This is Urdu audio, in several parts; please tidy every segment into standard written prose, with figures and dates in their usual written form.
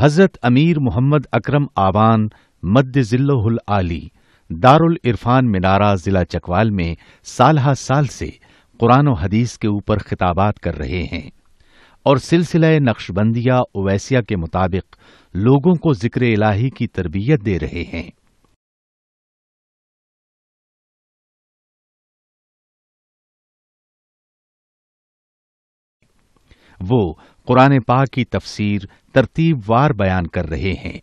حضرت امیر محمد اکرم آوان مد ظلہ العالی دارالعرفان منارہ ضلع چکوال میں سالہ سال سے قرآن و حدیث کے اوپر خطابات کر رہے ہیں اور سلسلہ نقشبندیہ اویسیہ کے مطابق لوگوں کو ذکر الہی کی تربیت دے رہے ہیں۔ وہ قرآن پاک کی تفسیر ترتیب وار بیان کر رہے ہیں۔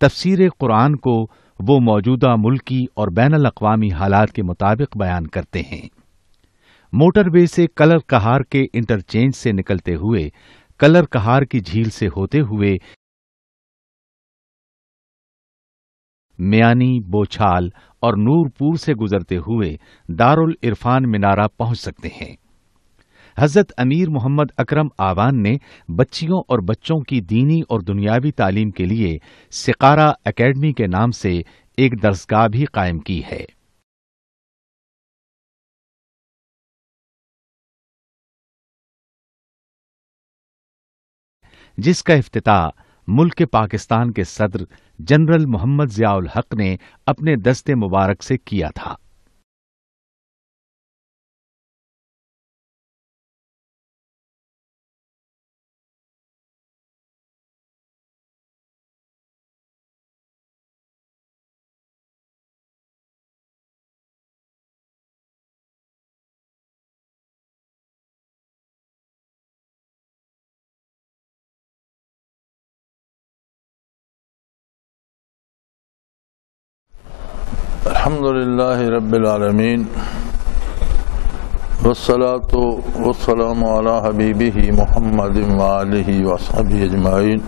تفسیر قرآن کو وہ موجودہ ملکی اور بین الاقوامی حالات کے مطابق بیان کرتے ہیں۔ موٹر وے سے کلر کہار کے انٹرچینج سے نکلتے ہوئے، کلر کہار کی جھیل سے ہوتے ہوئے میانی، بوچھال اور نورپور سے گزرتے ہوئے دارالعرفان منارہ پہنچ سکتے ہیں۔ حضرت امیر محمد اکرم آوان نے بچیوں اور بچوں کی دینی اور دنیاوی تعلیم کے لیے سقارہ اکیڈمی کے نام سے ایک درسگاہ بھی قائم کی ہے۔ جس کا افتتاح ملک پاکستان کے صدر جنرل محمد ضیاء الحق نے اپنے دست مبارک سے کیا تھا۔ الحمد للہ رب العالمین والصلاة والسلام علی حبیبہ محمد وآلہ وصحبہ اجمعین۔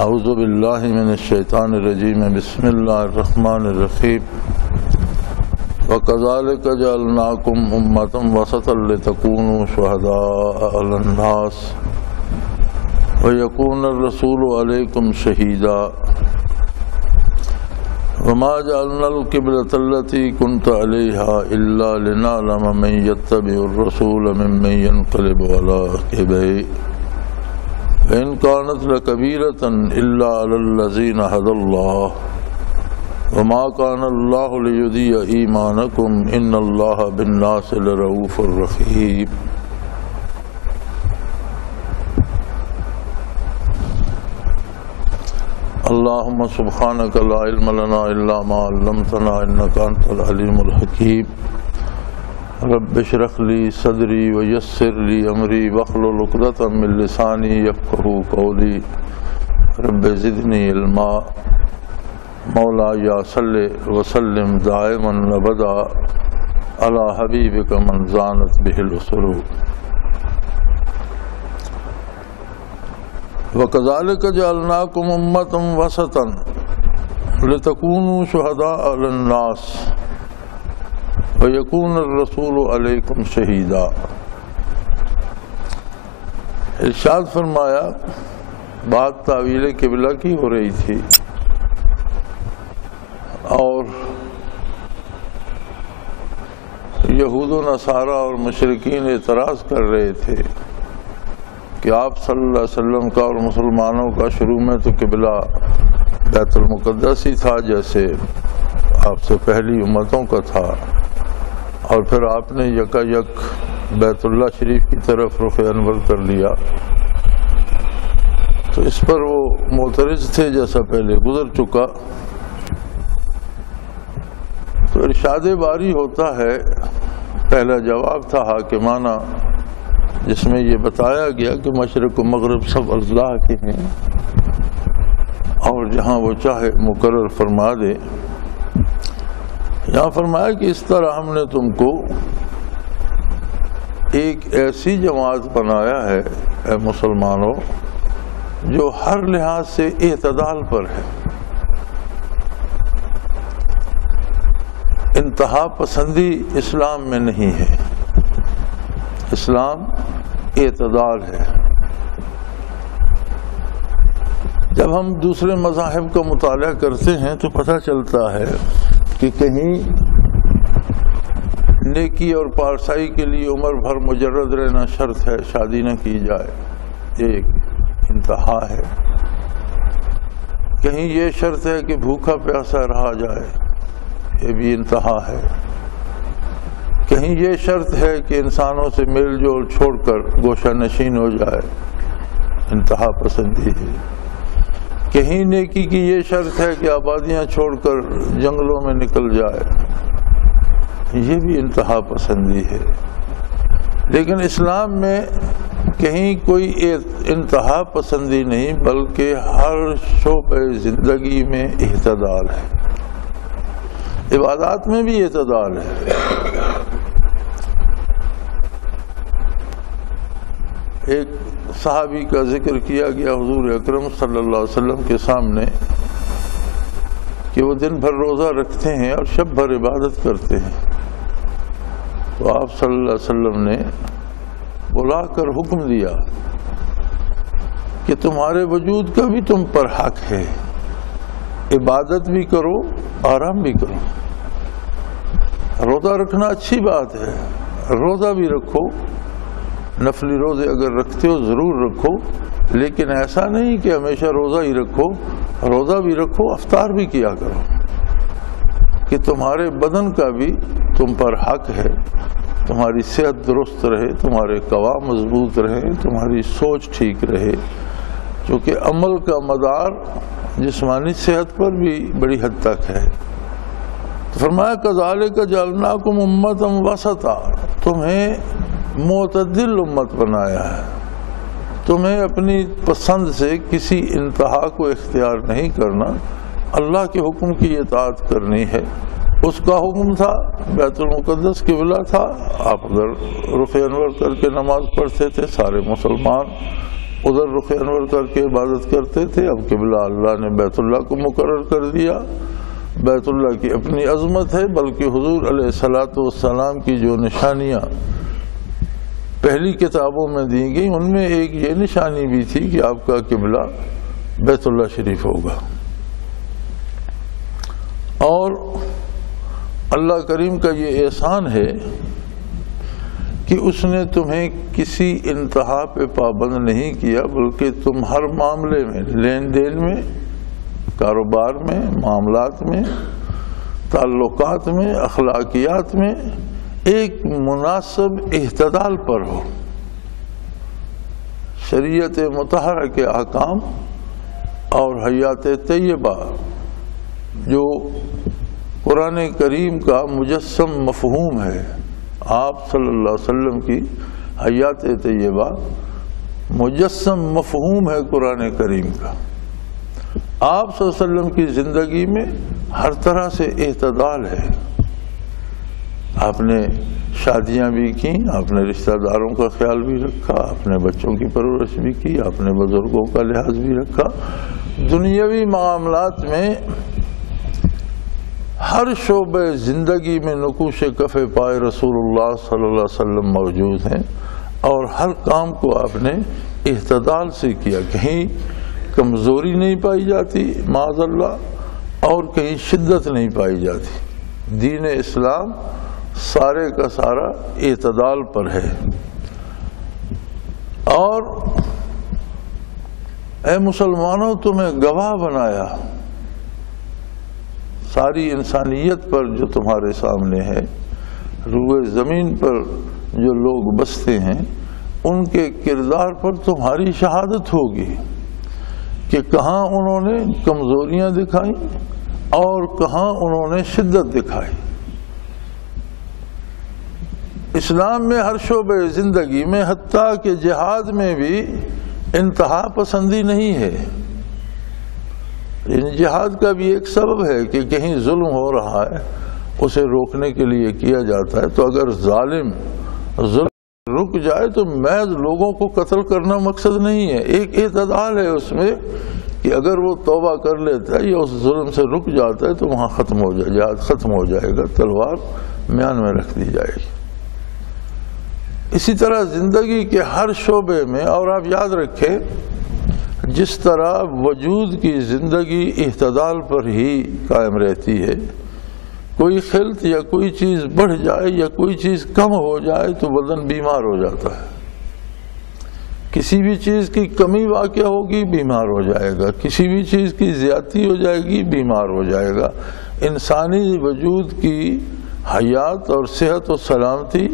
اعوذ باللہ من الشیطان الرجیم، بسم اللہ الرحمن الرحیم۔ وَكَذَلِكَ جَعَلْنَاكُمْ أُمَّةً وَسَطًا لِتَكُونُوا شُهَدَاءَ عَلَى النَّاسِ وَيَكُونَ الرَّسُولُ عَلَيْكُمْ شَهِيدًا وَمَا جَعَلْنَا الْقِبْلَةَ الَّتِي كُنْتَ عَلَيْهَا إِلَّا لِنَعْلَمَ مَن يَتَّبِعُ الرَّسُولَ مِمَّن يَنقَلِبُ عَلَىٰ عَقِبَيْهِ وَإِن كَانَتْ لَكَبِيرَةً إِلَّا عَلَى الَّذِينَ هَدَى اللَّهُ وَمَا كَانَ اللَّهُ لِيُضِيعَ إِيمَانَكُمْ إِنَّ اللَّهَ بِالنَّاسِ لَرَءُوفٌ رَحِيمٌ۔ اللہم سبحانک لا علم لنا الا ما علمتنا انک انت العلیم الحکیم۔ رب اشرح لی صدری ویسر لی امری واحلل عقدۃ من لسانی یفقہوا قولی۔ رب زدنی علما۔ مولایا صلی وسلم دائما ابدا علی حبیبک من زانت بہ الاسروق۔ وَكَذَلِكَ جَعَلْنَاكُمْ أُمَّةً وَسَطًا لِتَكُونُوا شُهَدَاءَ عَلَى النَّاسِ وَيَكُونَ الرَّسُولُ عَلَيْكُمْ شَهِيدًا۔ ارشاد فرمایا، بات تعویل قبلہ کی ہو رہی تھی اور یہود و نصارہ اور مشرکین اعتراض کر رہے تھے کہ آپ صلی اللہ علیہ وسلم کا اور مسلمانوں کا شروع میں تو قبلہ بیت المقدس ہی تھا جیسے آپ سے پہلی امتوں کا تھا، اور پھر آپ نے یکا یک بیت اللہ شریف کی طرف رخ انور کر لیا، تو اس پر وہ معترض تھے جیسا پہلے گزر چکا۔ تو ارشاد باری ہوتا ہے، پہلا جواب تھا حاکمانہ جس میں یہ بتایا گیا کہ مشرق و مغرب سب اللہ کے ہیں اور جہاں وہ چاہے مقرر فرما دے۔ یہاں فرمایا کہ اس طرح ہم نے تم کو ایک ایسی جماعت بنایا ہے اے مسلمانوں جو ہر لحاظ سے اعتدال پر ہے، انتہا پسندی اسلام میں نہیں ہے، اسلام اعتدال ہے۔ جب ہم دوسرے مذاہب کا مطالعہ کرتے ہیں تو پتہ چلتا ہے کہ کہیں نیکی اور پارسائی کے لیے عمر بھر مجرد رہنا شرط ہے، شادی نہ کی جائے، ایک انتہا ہے۔ کہیں یہ شرط ہے کہ بھوکا پیاسا رہا جائے، یہ بھی انتہا ہے۔ کہیں یہ شرط ہے کہ انسانوں سے میل جول چھوڑ کر گوشہ نشین ہو جائے، انتہا پسندی ہے۔ کہیں نیکی کی یہ شرط ہے کہ آبادیاں چھوڑ کر جنگلوں میں نکل جائے، یہ بھی انتہا پسندی ہے۔ لیکن اسلام میں کہیں کوئی انتہا پسندی نہیں، بلکہ ہر شعبہ زندگی میں اعتدال ہے۔ عبادات میں بھی اعتدال ہے۔ ایک صحابی کا ذکر کیا گیا حضور اکرم صلی اللہ علیہ وسلم کے سامنے کہ وہ دن بھر روزہ رکھتے ہیں اور شب بھر عبادت کرتے ہیں، تو آپ صلی اللہ علیہ وسلم نے بلا کر حکم دیا کہ تمہارے وجود کا بھی تم پر حق ہے، عبادت بھی کرو، آرام بھی کرو۔ روزہ رکھنا اچھی بات ہے، روزہ بھی رکھو، نفلی روزے اگر رکھتے ہو ضرور رکھو، لیکن ایسا نہیں کہ ہمیشہ روزہ ہی رکھو، روزہ بھی رکھو، افطار بھی کیا کرو، کہ تمہارے بدن کا بھی تم پر حق ہے، تمہاری صحت درست رہے، تمہارے قوا مضبوط رہے، تمہاری سوچ ٹھیک رہے، چونکہ عمل کا مدار جسمانی صحت پر بھی بڑی حد تک ہے۔ تو فرمایا کذالک جعلناکم امۃ وسطا، تمہیں معتدل امت بنایا ہے، تمہیں اپنی پسند سے کسی انتہا کو اختیار نہیں کرنا، اللہ کے حکم کی اطاعت کرنی ہے۔ اس کا حکم تھا بیت المقدس قبلہ تھا، آپ ادھر رخ انور کر کے نماز پڑھتے تھے، سارے مسلمان ادھر رخ انور کر کے عبادت کرتے تھے۔ اب قبلہ اللہ نے بیت اللہ کو مقرر کر دیا، بیت اللہ کی اپنی عظمت ہے، بلکہ حضور علیہ الصلوۃ والسلام کی جو نشانیاں پہلی کتابوں میں دی گئیں ان میں ایک یہ نشانی بھی تھی کہ آپ کا قبلہ بیت اللہ شریف ہوگا۔ اور اللہ کریم کا یہ احسان ہے کہ اس نے تمہیں کسی انتہا پہ پابند نہیں کیا، بلکہ تم ہر معاملے میں، لین دین میں، کاروبار میں، معاملات میں، تعلقات میں، اخلاقیات میں ایک مناسب اعتدال پر ہو۔ شریعت مطہرہ کے احکام اور حیات طیبہ جو قرآن کریم کا مجسم مفہوم ہے، آپ صلی اللہ علیہ وسلم کی حیات طیبہ مجسم مفہوم ہے قرآن کریم کا۔ آپ صلی اللہ علیہ وسلم کی زندگی میں ہر طرح سے اعتدال ہے۔ آپ نے شادیاں بھی کی، آپ نے رشتہ داروں کا خیال بھی رکھا، آپ نے بچوں کی پرورش بھی کی، آپ نے بزرگوں کا لحاظ بھی رکھا۔ دنیاوی معاملات میں ہر شعبہ زندگی میں نقوش کف پائے رسول اللہ صلی اللہ علیہ وسلم موجود ہیں، اور ہر کام کو آپ نے اعتدال سے کیا۔ کہیں کمزوری نہیں پائی جاتی معاذ اللہ، اور کہیں شدت نہیں پائی جاتی۔ دین اسلام سارے کا سارا اعتدال پر ہے۔ اور اے مسلمانوں، تمہیں گواہ بنایا ساری انسانیت پر جو تمہارے سامنے ہے، روئے زمین پر جو لوگ بستے ہیں ان کے کردار پر تمہاری شہادت ہوگی کہ کہاں انہوں نے کمزوریاں دکھائیں اور کہاں انہوں نے شدت دکھائی۔ اسلام میں ہر شعبہ زندگی میں، حتیٰ کہ جہاد میں بھی انتہا پسندی نہیں ہے۔ جہاد کا بھی ایک سبب ہے کہ کہیں ظلم ہو رہا ہے، اسے روکنے کے لیے کیا جاتا ہے۔ تو اگر ظالم ظلم رک جائے تو محض لوگوں کو قتل کرنا مقصد نہیں ہے، ایک اعتدال ہے اس میں کہ اگر وہ توبہ کر لیتا ہے یا اس ظلم سے رک جاتا ہے تو وہاں ختم ہو جائے، جہاد ختم ہو جائے گا، تلوار میان میں رکھ دی جائے گی۔ اسی طرح زندگی کے ہر شعبے میں، اور آپ یاد رکھیں جس طرح وجود کی زندگی اعتدال پر ہی قائم رہتی ہے، کوئی خلط یا کوئی چیز بڑھ جائے یا کوئی چیز کم ہو جائے تو بدن بیمار ہو جاتا ہے۔ کسی بھی چیز کی کمی واقع ہوگی بیمار ہو جائے گا، کسی بھی چیز کی زیادتی ہو جائے گی بیمار ہو جائے گا۔ انسانی وجود کی حیات اور صحت و سلامتی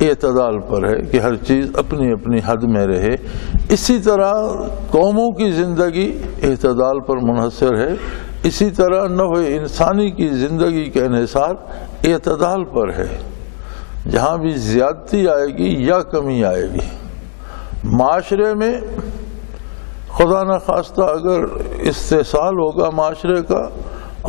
اعتدال پر ہے کہ ہر چیز اپنی اپنی حد میں رہے۔ اسی طرح قوموں کی زندگی اعتدال پر منحصر ہے، اسی طرح نوع انسانی کی زندگی کا انحصار اعتدال پر ہے۔ جہاں بھی زیادتی آئے گی یا کمی آئے گی، معاشرے میں خدا نخواستہ اگر استحصال ہوگا معاشرے کا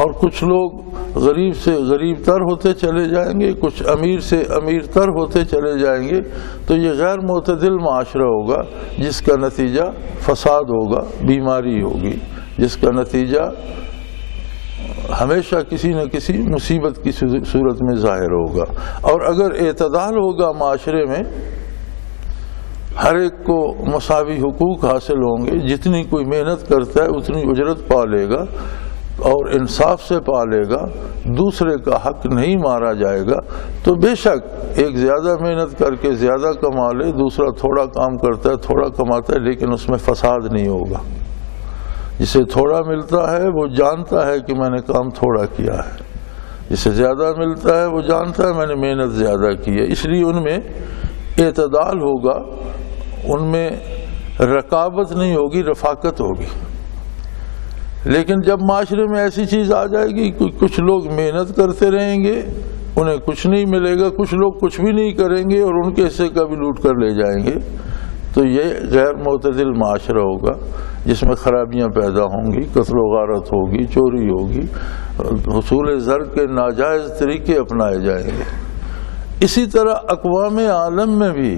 اور کچھ لوگ غریب سے غریب تر ہوتے چلے جائیں گے، کچھ امیر سے امیر تر ہوتے چلے جائیں گے، تو یہ غیر معتدل معاشرہ ہوگا جس کا نتیجہ فساد ہوگا، بیماری ہوگی، جس کا نتیجہ ہمیشہ کسی نہ کسی مصیبت کی صورت میں ظاہر ہوگا۔ اور اگر اعتدال ہوگا معاشرے میں، ہر ایک کو مساوی حقوق حاصل ہوں گے، جتنی کوئی محنت کرتا ہے اتنی اجرت پا لے گا اور انصاف سے پا لے گا، دوسرے کا حق نہیں مارا جائے گا، تو بے شک ایک زیادہ محنت کر کے زیادہ کما لے، دوسرا تھوڑا کام کرتا ہے تھوڑا کماتا ہے لیکن اس میں فساد نہیں ہوگا۔ جسے تھوڑا ملتا ہے وہ جانتا ہے کہ میں نے کام تھوڑا کیا ہے، جسے زیادہ ملتا ہے وہ جانتا ہے میں نے محنت زیادہ کی ہے۔ اس لیے ان میں اعتدال ہوگا، ان میں رقابت نہیں ہوگی، رفاقت ہوگی۔ لیکن جب معاشرے میں ایسی چیز آ جائے گی کہ کچھ لوگ محنت کرتے رہیں گے انہیں کچھ نہیں ملے گا، کچھ لوگ کچھ بھی نہیں کریں گے اور ان کے حصے کا بھی لوٹ کر لے جائیں گے، تو یہ غیر معتدل معاشرہ ہوگا جس میں خرابیاں پیدا ہوں گی، قتل و غارت ہوگی، چوری ہوگی، حصول زر کے ناجائز طریقے اپنائے جائیں گے۔ اسی طرح اقوام عالم میں بھی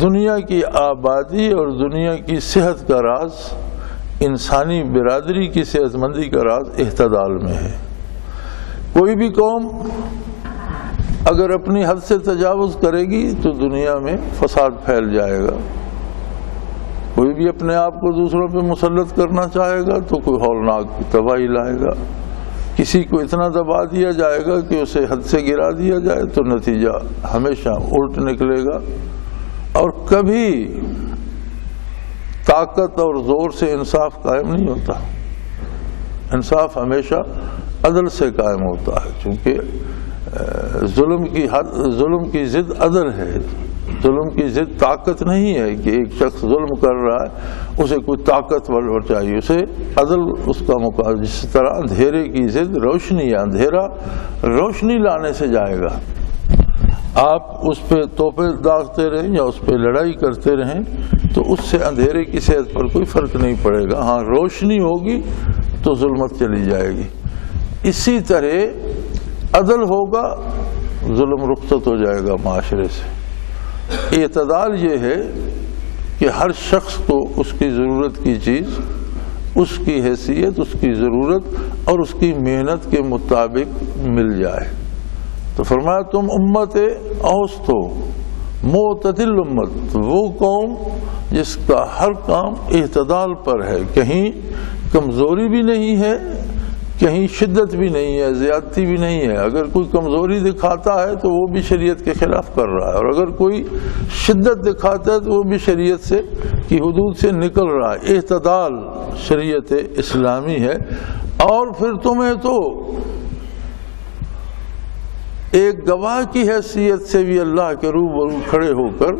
دنیا کی آبادی اور دنیا کی صحت کا راز، انسانی برادری کی صحت مندی کا راز اعتدال میں ہے۔ کوئی بھی قوم اگر اپنی حد سے تجاوز کرے گی تو دنیا میں فساد پھیل جائے گا، کوئی بھی اپنے آپ کو دوسروں پہ مسلط کرنا چاہے گا تو کوئی ہولناک تباہی لائے گا، کسی کو اتنا دبا دیا جائے گا کہ اسے حد سے گرا دیا جائے تو نتیجہ ہمیشہ الٹ نکلے گا۔ اور کبھی طاقت اور زور سے انصاف قائم نہیں ہوتا، انصاف ہمیشہ عدل سے قائم ہوتا ہے، چونکہ ظلم کی ضد عدل ہے، ظلم کی ضد طاقت نہیں ہے کہ ایک شخص ظلم کر رہا ہے اسے کوئی طاقتور چاہیے، اسے عدل اس کا مقابلہ۔ جس طرح اندھیرے کی ضد روشنی ہے، اندھیرا روشنی لانے سے جائے گا، آپ اس پہ توپے داغتے رہیں یا اس پہ لڑائی کرتے رہیں تو اس سے اندھیرے کی صحت پر کوئی فرق نہیں پڑے گا، ہاں روشنی ہوگی تو ظلمت چلی جائے گی۔ اسی طرح عدل ہوگا ظلم رخصت ہو جائے گا معاشرے سے۔ اعتدال یہ ہے کہ ہر شخص کو اس کی ضرورت کی چیز، اس کی حیثیت، اس کی ضرورت اور اس کی محنت کے مطابق مل جائے۔ تو فرمایا تم امت اوسط ہو، معتدل امت، وہ قوم جس کا ہر کام اعتدال پر ہے، کہیں کمزوری بھی نہیں ہے، کہیں شدت بھی نہیں ہے، زیادتی بھی نہیں ہے۔ اگر کوئی کمزوری دکھاتا ہے تو وہ بھی شریعت کے خلاف کر رہا ہے، اور اگر کوئی شدت دکھاتا ہے تو وہ بھی شریعت سے کی حدود سے نکل رہا ہے۔ اعتدال شریعت اسلامی ہے۔ اور پھر تمہیں تو ایک گواہ کی حیثیت سے بھی اللہ کے روبرو کھڑے ہو کر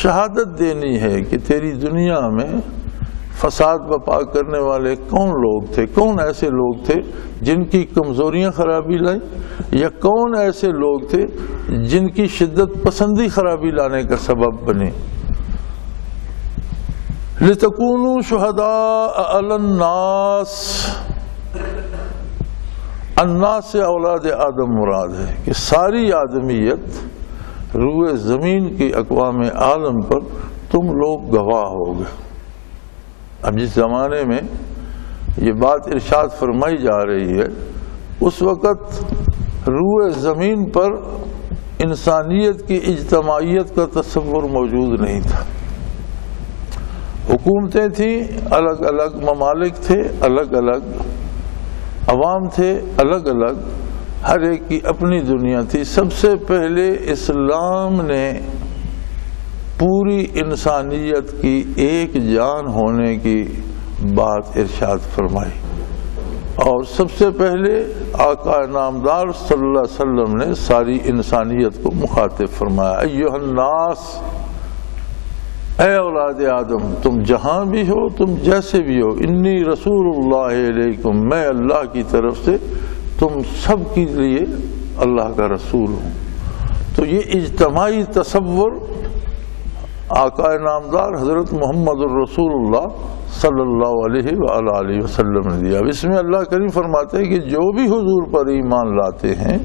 شہادت دینی ہے کہ تیری دنیا میں فساد برپا کرنے والے کون لوگ تھے، کون ایسے لوگ تھے جن کی کمزوریاں خرابی لائیں، یا کون ایسے لوگ تھے جن کی شدت پسندی خرابی لانے کا سبب بنے۔ لِتَكُونُوا شُهَدَاءَ عَلَى النَّاسِ، الناس سے اولاد آدم مراد ہے کہ ساری آدمیت روئے زمین کی اقوام عالم پر تم لوگ گواہ ہوگے۔ اب جس زمانے میں یہ بات ارشاد فرمائی جا رہی ہے اس وقت روئے زمین پر انسانیت کی اجتماعیت کا تصور موجود نہیں تھا۔ حکومتیں تھیں، الگ الگ ممالک تھے، الگ الگ عوام تھے، الگ الگ، ہر ایک کی اپنی دنیا تھی۔ سب سے پہلے اسلام نے پوری انسانیت کی ایک جان ہونے کی بات ارشاد فرمائی، اور سب سے پہلے آقا نامدار صلی اللہ علیہ وسلم نے ساری انسانیت کو مخاطب فرمایا، ایھا الناس، اے اولاد آدم، تم جہاں بھی ہو، تم جیسے بھی ہو، انی رسول اللہ علیکم، میں اللہ کی طرف سے تم سب کے لیے اللہ کا رسول ہوں۔ تو یہ اجتماعی تصور آقا نامدار حضرت محمد الرسول اللہ صلی اللہ علیہ وآلہ وسلم نے دیا۔ اس میں اللہ کریم فرماتے ہیں کہ جو بھی حضور پر ایمان لاتے ہیں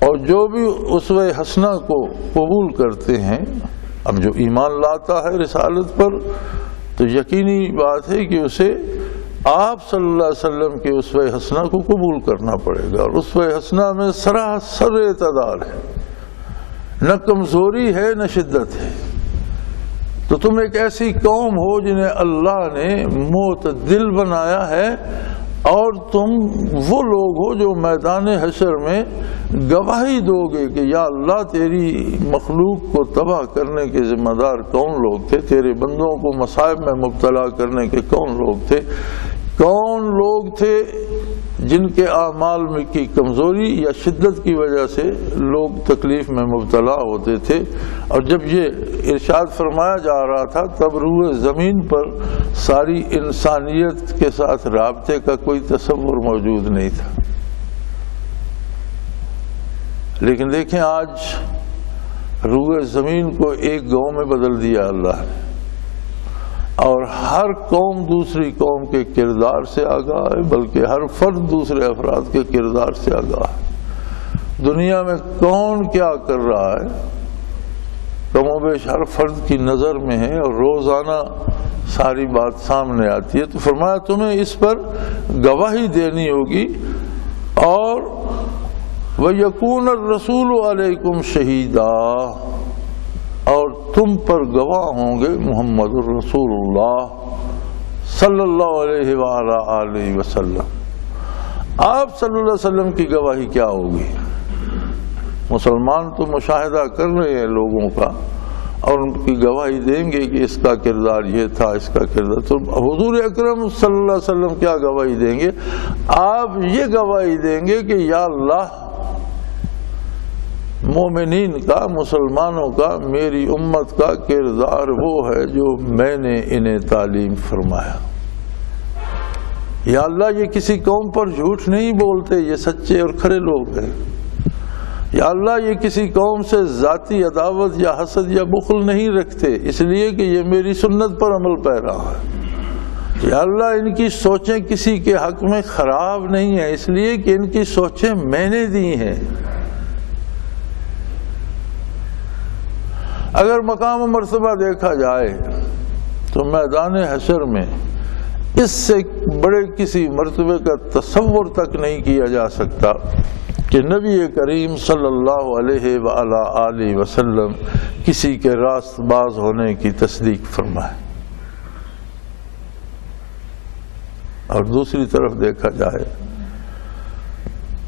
اور جو بھی اسوہ حسنہ کو قبول کرتے ہیں، اب جو ایمان لاتا ہے رسالت پر تو یقینی بات ہے کہ اسے آپ صلی اللہ علیہ وسلم کے اسوہ حسنہ کو قبول کرنا پڑے گا، اور اسوہ حسنہ میں سراسر اعتدال ہے، نہ کمزوری ہے نہ شدت ہے۔ تو تم ایک ایسی قوم ہو جنہیں اللہ نے معتدل بنایا ہے، اور تم وہ لوگ ہو جو میدان حشر میں گواہی دو گے کہ یا اللہ تیری مخلوق کو تباہ کرنے کے ذمہ دار کون لوگ تھے، تیرے بندوں کو مصائب میں مبتلا کرنے کے کون لوگ تھے، کون لوگ تھے جن کے اعمال میں کی کمزوری یا شدت کی وجہ سے لوگ تکلیف میں مبتلا ہوتے تھے۔ اور جب یہ ارشاد فرمایا جا رہا تھا تب روح زمین پر ساری انسانیت کے ساتھ رابطے کا کوئی تصور موجود نہیں تھا، لیکن دیکھیں آج روح زمین کو ایک گاؤں میں بدل دیا اللہ نے، اور ہر قوم دوسری قوم کے کردار سے آگاہ ہے، بلکہ ہر فرد دوسرے افراد کے کردار سے آگاہ ہے۔ دنیا میں کون کیا کر رہا ہے کم و بیش ہر فرد کی نظر میں ہے، اور روزانہ ساری بات سامنے آتی ہے۔ تو فرمایا تمہیں اس پر گواہی دینی ہوگی، اور وَيَكُونَ الرَّسُولُ عَلَيْكُمْ شَهِيدًا، اور تم پر گواہ ہوں گے محمد الرسول اللہ صلی اللہ علیہ وآلہ وسلم۔ آپ صلی اللہ علیہ وسلم کی گواہی کیا ہوگی؟ مسلمان تو مشاہدہ کر رہے ہیں لوگوں کا، اور ان کی گواہی دیں گے کہ اس کا کردار یہ تھا، اس کا کردار، تو حضور اکرم صلی اللہ علیہ وسلم کیا گواہی دیں گے؟ آپ یہ گواہی دیں گے کہ یا اللہ مومنین کا، مسلمانوں کا، میری امت کا کردار وہ ہے جو میں نے انہیں تعلیم فرمایا۔ یا اللہ یہ کسی قوم پر جھوٹ نہیں بولتے، یہ سچے اور کھرے لوگ ہیں۔ یا اللہ یہ کسی قوم سے ذاتی عداوت یا حسد یا بخل نہیں رکھتے، اس لیے کہ یہ میری سنت پر عمل پیرا ہے۔ یا اللہ ان کی سوچیں کسی کے حق میں خراب نہیں ہیں، اس لیے کہ ان کی سوچیں میں نے دی ہیں۔ اگر مقام و مرتبہ دیکھا جائے تو میدان حشر میں اس سے بڑے کسی مرتبے کا تصور تک نہیں کیا جا سکتا کہ نبی کریم صلی اللہ علیہ وآلہ وسلم کسی کے راست باز ہونے کی تصدیق فرمائے۔ اور دوسری طرف دیکھا جائے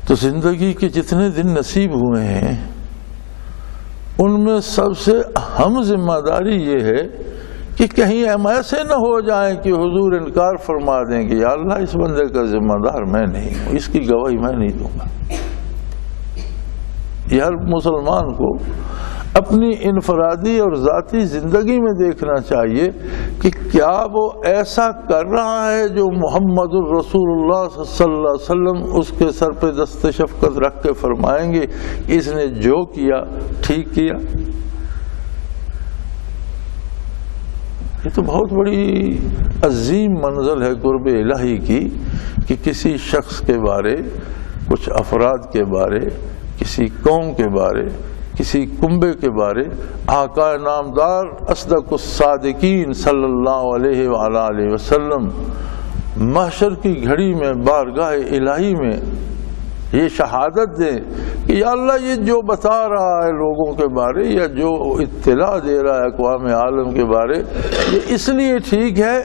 تو زندگی کے جتنے دن نصیب ہوئے ہیں ان میں سب سے اہم ذمہ داری یہ ہے کہ کہیں ہم ایسے نہ ہو جائیں کہ حضور انکار فرما دیں کہ یا اللہ اس بندے کا ذمہ دار میں نہیں ہوں، اس کی گواہی میں نہیں دوں گا۔ یہ ہر مسلمان کو اپنی انفرادی اور ذاتی زندگی میں دیکھنا چاہیے کہ کیا وہ ایسا کر رہا ہے جو محمد الرسول اللہ صلی اللہ علیہ وسلم اس کے سر پہ دست شفقت رکھ کے فرمائیں گے کہ اس نے جو کیا ٹھیک کیا۔ یہ تو بہت بڑی عظیم منزل ہے قرب الہی کی کہ کسی شخص کے بارے، کچھ افراد کے بارے، کسی قوم کے بارے، کسی کنبے کے بارے آقا نامدار اصدق الصادقین صلی اللہ علیہ وآلہ وسلم محشر کی گھڑی میں بارگاہ الہی میں یہ شہادت دیں کہ یا اللہ یہ جو بتا رہا ہے لوگوں کے بارے یا جو اطلاع دے رہا ہے اقوام عالم کے بارے، یہ اس لیے ٹھیک ہے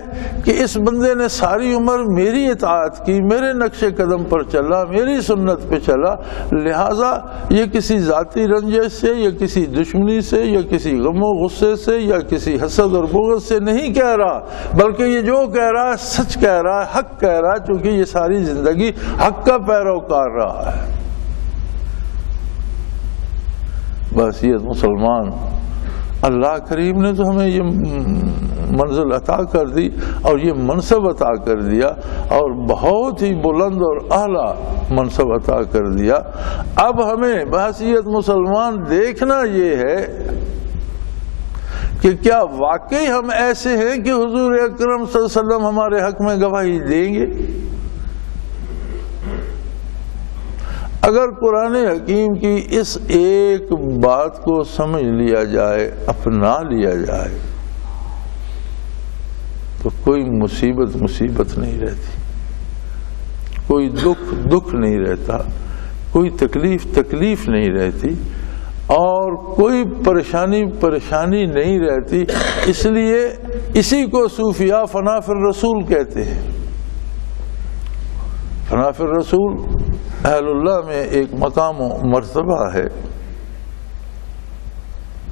کہ اس بندے نے ساری عمر میری اطاعت کی، میرے نقش قدم پر چلا، میری سنت پہ چلا، لہٰذا یہ کسی ذاتی رنجش سے یا کسی دشمنی سے یا کسی غم و غصے سے یا کسی حسد اور بغض سے نہیں کہہ رہا، بلکہ یہ جو کہہ رہا ہے سچ کہہ رہا ہے، حق کہہ رہا ہے، چونکہ یہ ساری زندگی حق کا پیروکار رہا ہے۔ بس یہ مسلمان، اللہ کریم نے تو ہمیں یہ منزل عطا کر دی اور یہ منصب عطا کر دیا اور بہت ہی بلند اور اعلیٰ منصب عطا کر دیا۔ اب ہمیں بحیثیت مسلمان دیکھنا یہ ہے کہ کیا واقعی ہم ایسے ہیں کہ حضور اکرم صلی اللہ علیہ وسلم ہمارے حق میں گواہی دیں گے؟ اگر قرآن حکیم کی اس ایک بات کو سمجھ لیا جائے، اپنا لیا جائے، تو کوئی مصیبت نہیں رہتی، کوئی دکھ نہیں رہتا، کوئی تکلیف نہیں رہتی اور کوئی پریشانی نہیں رہتی۔ اس لیے اسی کو صوفیاء فنا فی الرسول کہتے ہیں۔ فنا فی الرسول اہل اللہ میں ایک مقام و مرتبہ ہے،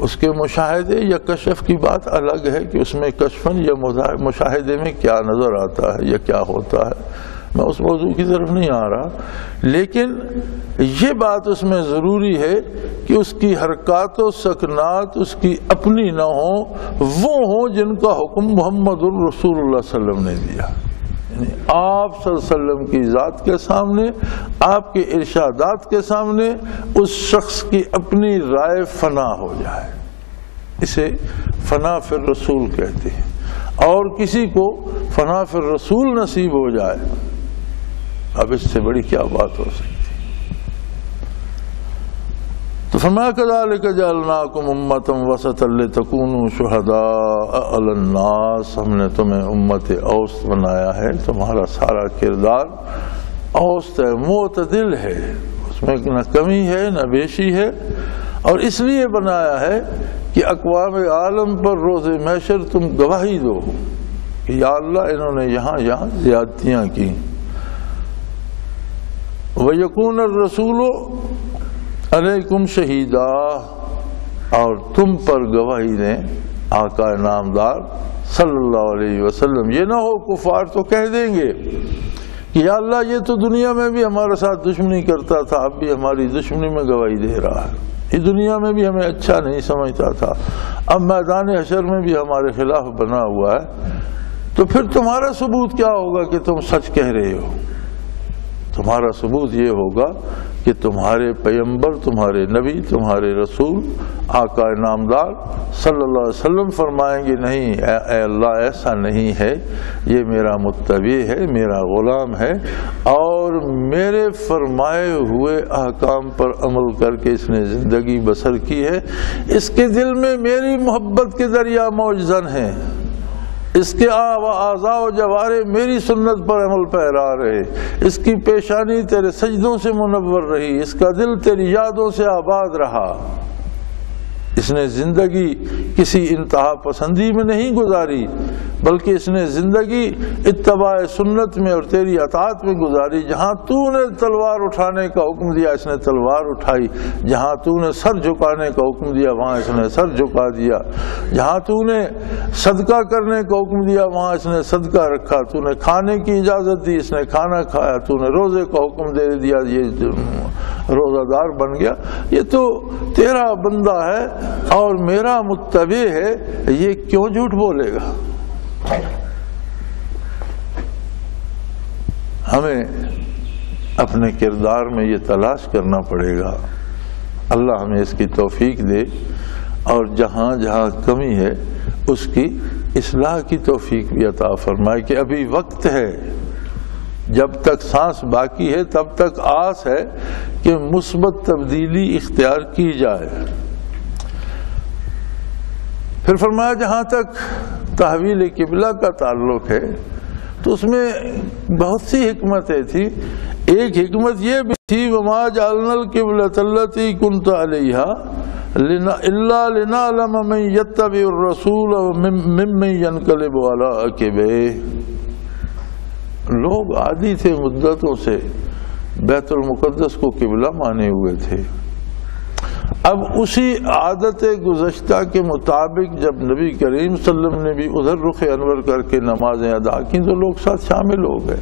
اس کے مشاہدے یا کشف کی بات الگ ہے کہ اس میں کشفن یا مشاہدے میں کیا نظر آتا ہے یا کیا ہوتا ہے، میں اس موضوع کی طرف نہیں آ رہا، لیکن یہ بات اس میں ضروری ہے کہ اس کی حرکات و سکنات اس کی اپنی نہ ہوں، وہ ہوں جن کا حکم محمد الرسول اللہ صلی اللہ علیہ وسلم نے دیا، یعنی آپ صلی اللہ علیہ وسلم کی ذات کے سامنے، آپ کے ارشادات کے سامنے اس شخص کی اپنی رائے فنا ہو جائے، اسے فنا فی الرسول کہتے ہیں۔ اور کسی کو فنا فی الرسول نصیب ہو جائے، اب اس سے بڑی کیا بات ہو سکتی۔ تو فرمایا کذالک جعلناکم امۃ وسطا لتکونوا شہداء علی الناس، ہم نے تمہیں امت اوسط بنایا ہے، تمہارا سارا کردار اوسط ہے، معتدل ہے، اس میں نہ کمی ہے نہ بیشی ہے، اور اس لیے بنایا ہے کہ اقوام عالم پر روز محشر تم گواہی دو کہ یا اللہ انہوں نے یہاں زیادتیاں کی۔ وَيَكُونَ الرَّسُولُ عَلَيْكُمْ شَهِيدًا، اور تم پر گواہی دیں آقا نامدار صلی اللہ علیہ وسلم۔ یہ نہ ہو کفار تو کہہ دیں گے کہ یا اللہ یہ تو دنیا میں بھی ہمارے ساتھ دشمنی کرتا تھا، اب بھی ہماری دشمنی میں گواہی دے رہا ہے، یہ دنیا میں بھی ہمیں اچھا نہیں سمجھتا تھا، اب میدان حشر میں بھی ہمارے خلاف بنا ہوا ہے، تو پھر تمہارا ثبوت کیا ہوگا کہ تم سچ کہہ رہے ہو؟ تمہارا ثبوت یہ ہوگا کہ تمہارے پیغمبر، تمہارے نبی، تمہارے رسول آقا نامدار صلی اللہ علیہ وسلم فرمائیں گے نہیں اے اللہ ایسا نہیں ہے، یہ میرا متبع ہے، میرا غلام ہے، اور میرے فرمائے ہوئے احکام پر عمل کر کے اس نے زندگی بسر کی ہے، اس کے دل میں میری محبت کے دریا موجزن ہیں، اس کے اعضاء و جوارح میری سنت پر عمل پیرا رہے، اس کی پیشانی تیرے سجدوں سے منور رہی، اس کا دل تیری یادوں سے آباد رہا، اس نے زندگی کسی انتہا پسندی میں نہیں گزاری بلکہ اس نے زندگی اتباع سنت میں اور تیری اطاعت میں گزاری۔ جہاں تو نے تلوار اٹھانے کا حکم دیا اس نے تلوار اٹھائی، جہاں تو نے سر جھکانے کا حکم دیا وہاں اس نے سر جھکا دیا، جہاں تو نے صدقہ کرنے کا حکم دیا وہاں اس نے صدقہ رکھا، تو نے کھانے کی اجازت دی اس نے کھانا کھایا، تو نے روزے کا حکم دے دیا یہ روزہ دار بن گیا۔ یہ تو تیرا بندہ ہے اور میرا متبع ہے، یہ کیوں جھوٹ بولے گا؟ ہمیں اپنے کردار میں یہ تلاش کرنا پڑے گا، اللہ ہمیں اس کی توفیق دے، اور جہاں جہاں کمی ہے اس کی اصلاح کی توفیق بھی عطا فرمائے کہ ابھی وقت ہے، جب تک سانس باقی ہے تب تک آس ہے کہ مثبت تبدیلی اختیار کی جائے۔ پھر فرمایا جہاں تک تحویل قبلہ کا تعلق ہے تو اس میں بہت سی حکمتیں تھیں، ایک حکمت یہ بھی وما جعلنا القبلۃ التي كنت عليها الا لنعلم من يتبع الرسول ممن ينقلب على عقبيه. لوگ عادی تھے مدتوں سے بیت المقدس کو قبلہ مانے ہوئے تھے. اب اسی عادت گزشتہ کے مطابق جب نبی کریم صلی اللہ علیہ وسلم نے بھی ادھر رخ انور کر کے نمازیں ادا کی تو لوگ ساتھ شامل ہو گئے.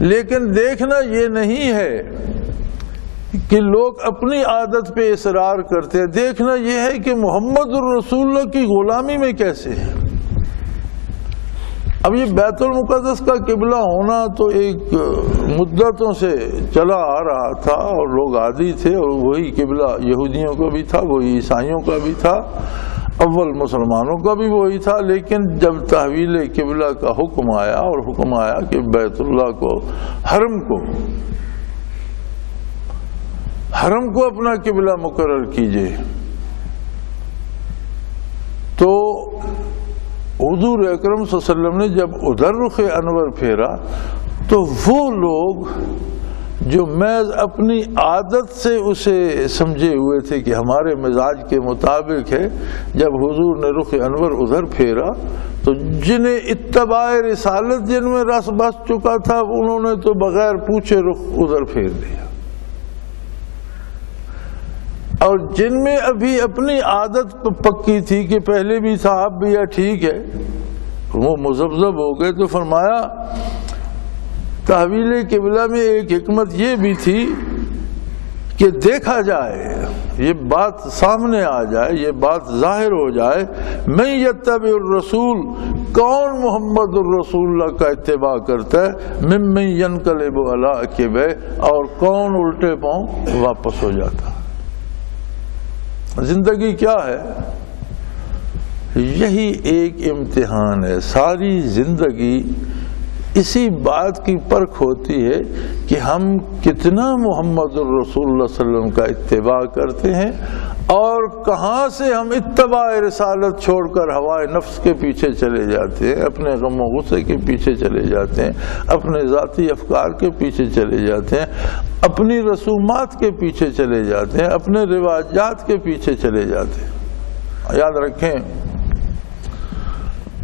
لیکن دیکھنا یہ نہیں ہے کہ لوگ اپنی عادت پہ اصرار کرتے ہیں، دیکھنا یہ ہے کہ محمد الرسول اللہ کی غلامی میں کیسے ہے. اب یہ بیت المقدس کا قبلہ ہونا تو ایک مدتوں سے چلا آ رہا تھا اور لوگ عادی تھے، اور وہی قبلہ یہودیوں کا بھی تھا، وہی عیسائیوں کا بھی تھا، اول مسلمانوں کا بھی وہی تھا. لیکن جب تحویل قبلہ کا حکم آیا اور حکم آیا کہ بیت اللہ کو حرم کو اپنا قبلہ مقرر کیجئے، تو حضور اکرم صلی اللہ علیہ وسلم نے جب ادھر رخ انور پھیرا تو وہ لوگ جو محض اپنی عادت سے اسے سمجھے ہوئے تھے کہ ہمارے مزاج کے مطابق ہے، جب حضور نے رخ انور ادھر پھیرا تو جنہیں اتباع رسالت جن میں رس بس چکا تھا انہوں نے تو بغیر پوچھے رخ ادھر پھیر دیا، اور جن میں ابھی اپنی عادت پکی تھی کہ پہلے بھی تھا اب بھی ہے ٹھیک ہے، وہ مذبذب ہو گئے. تو فرمایا تحویل قبلہ میں ایک حکمت یہ بھی تھی کہ دیکھا جائے، یہ بات سامنے آ جائے، یہ بات ظاہر ہو جائے، من یتبع الرسول، کون محمد الرسول اللہ کا اتباع کرتا ہے، ممن ینقلب علی عقبیہ، اور کون الٹے پاؤں واپس ہو جاتا. زندگی کیا ہے؟ یہی ایک امتحان ہے. ساری زندگی اسی بات کی پرکھ ہوتی ہے کہ ہم کتنا محمد الرسول اللہ صلی اللہ علیہ وسلم کا اتباع کرتے ہیں، اور کہاں سے ہم اتباع رسالت چھوڑ کر ہوائے نفس کے پیچھے چلے جاتے ہیں، اپنے غم و غصے کے پیچھے چلے جاتے ہیں، اپنے ذاتی افکار کے پیچھے چلے جاتے ہیں، اپنی رسومات کے پیچھے چلے جاتے ہیں، اپنے رواجات کے پیچھے چلے جاتے ہیں. یاد رکھیں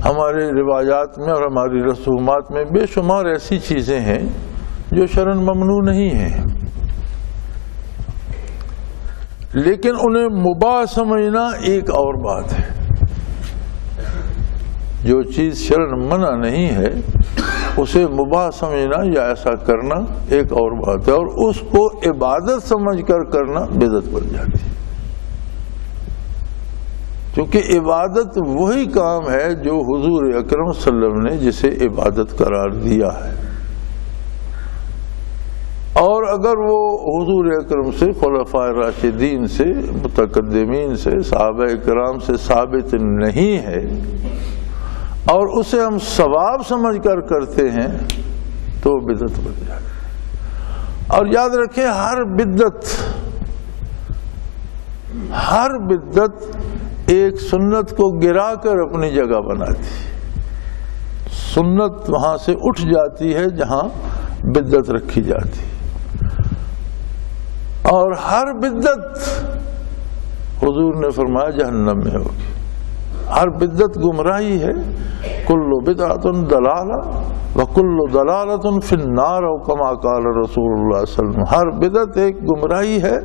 ہمارے روایات میں اور ہماری رسومات میں بے شمار ایسی چیزیں ہیں جو شرعاً ممنوع نہیں ہیں، لیکن انہیں مباح سمجھنا ایک اور بات ہے. جو چیز شرعاً منع نہیں ہے اسے مباح سمجھنا یا ایسا کرنا ایک اور بات ہے، اور اس کو عبادت سمجھ کر کرنا بدعت بن جاتی ہے. کیونکہ عبادت وہی کام ہے جو حضور اکرم صلی اللہ علیہ وسلم نے جسے عبادت قرار دیا ہے، اور اگر وہ حضور اکرم سے، خلفاء راشدین سے، متقدمین سے، صحابہ کرام سے ثابت نہیں ہے اور اسے ہم ثواب سمجھ کر کرتے ہیں تو بدعت بن جاتی ہے. اور یاد رکھیں ہر بدعت ایک سنت کو گرا کر اپنی جگہ بناتی، سنت وہاں سے اٹھ جاتی ہے جہاں بدعت رکھی جاتی، اور ہر بدعت حضور نے فرمایا جہنم میں ہوگی. ہر بدعت گمراہی ہے. کل بدعۃ ضلالہ وکل ضلالۃ فی النار، او کما قال رسول اللہ صلی اللہ علیہ وسلم. ہر بدعت ایک گمراہی ہے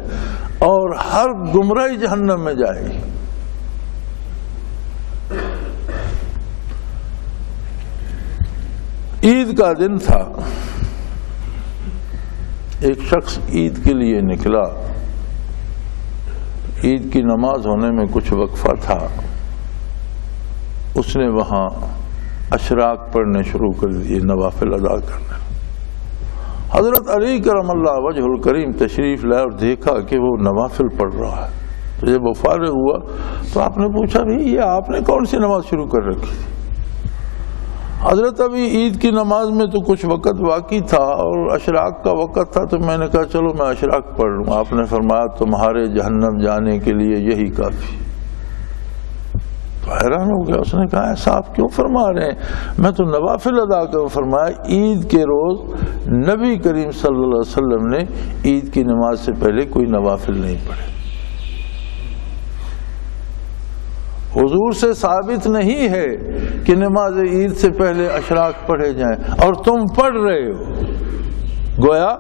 اور ہر گمراہی جہنم میں جائے گی. عید کا دن تھا، ایک شخص عید کے لیے نکلا. عید کی نماز ہونے میں کچھ وقفہ تھا، اس نے وہاں اشراق پڑھنے شروع کر دیے، نوافل ادا کرنے. حضرت علی کرم اللہ وجہ الکریم تشریف لائے اور دیکھا کہ وہ نوافل پڑھ رہا ہے. تو جب وہ فارغ ہوا تو آپ نے پوچھا بھائی یہ آپ نے کون سی نماز شروع کر رکھی تھی؟ حضرت ابھی عید کی نماز میں تو کچھ وقت باقی تھا اور اشراق کا وقت تھا، تو میں نے کہا چلو میں اشراق پڑھ لوں. آپ نے فرمایا تمہارے جہنم جانے کے لیے یہی کافی. تو حیران ہو گیا، اس نے کہا ایسا آپ کیوں فرما رہے ہیں؟ میں تو نوافل ادا کروں۔ فرمایا عید کے روز نبی کریم صلی اللہ علیہ وسلم نے عید کی نماز سے پہلے کوئی نوافل نہیں پڑھے۔ حضور سے ثابت نہیں ہے کہ نماز عید سے پہلے اشراق پڑھے جائیں، اور تم پڑھ رہے ہو، گویا